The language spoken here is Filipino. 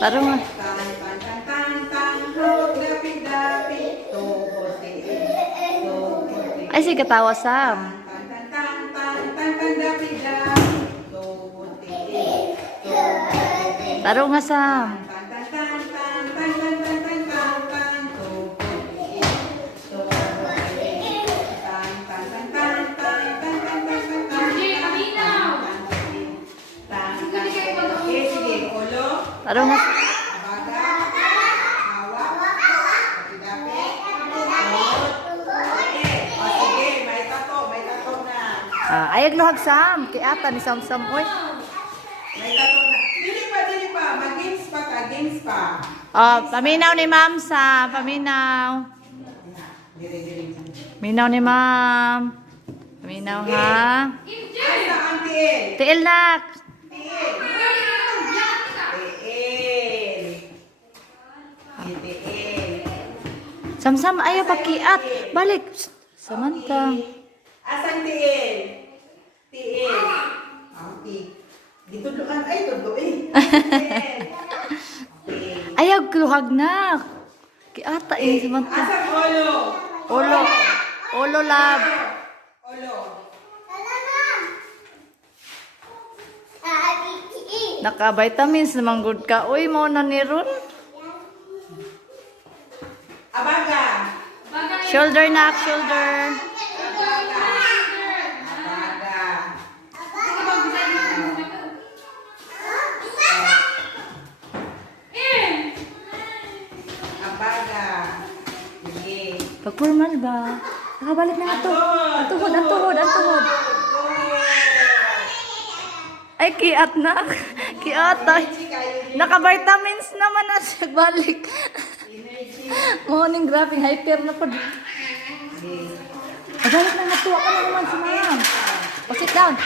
Tarong nga. Ay, si katawa Sam. Tarong nga Sam. Tarong nga. Ayag lohag Sam. Kay ata ni Sam Sam. Uy. May tato na. Dili pa. Mag-games pa ka. Games pa. Paminaw ni Ma'am Sam. Paminaw. Minaw ni Ma'am. Paminaw ha. Asa ang tiil? Tiil nak. Tiil. Sam Sam ayaw pakiat. Balik. Samantha. Asang tiil? Tiil. Okay. Dito doon. Ay, todo eh. Ayaw luhag nak. Kiata eh. Samantha. Asang olo? Olo. Olo lab. Olo. Naka-vitamins naman good ka. Uy, mo na ni Ron. Abaga. Shoulder nak, shoulder. Abaga. Abaga. Sige. Pag formal ba? Nakabalik na nga to. Ang tuhod. Ay, kiat na. Kiat. Naka-vitamins naman na siya. Balik. Morning grabbing. Hyper na po. Ay, balik na. Natuwa ka na naman si ma'am. Oh, sit down.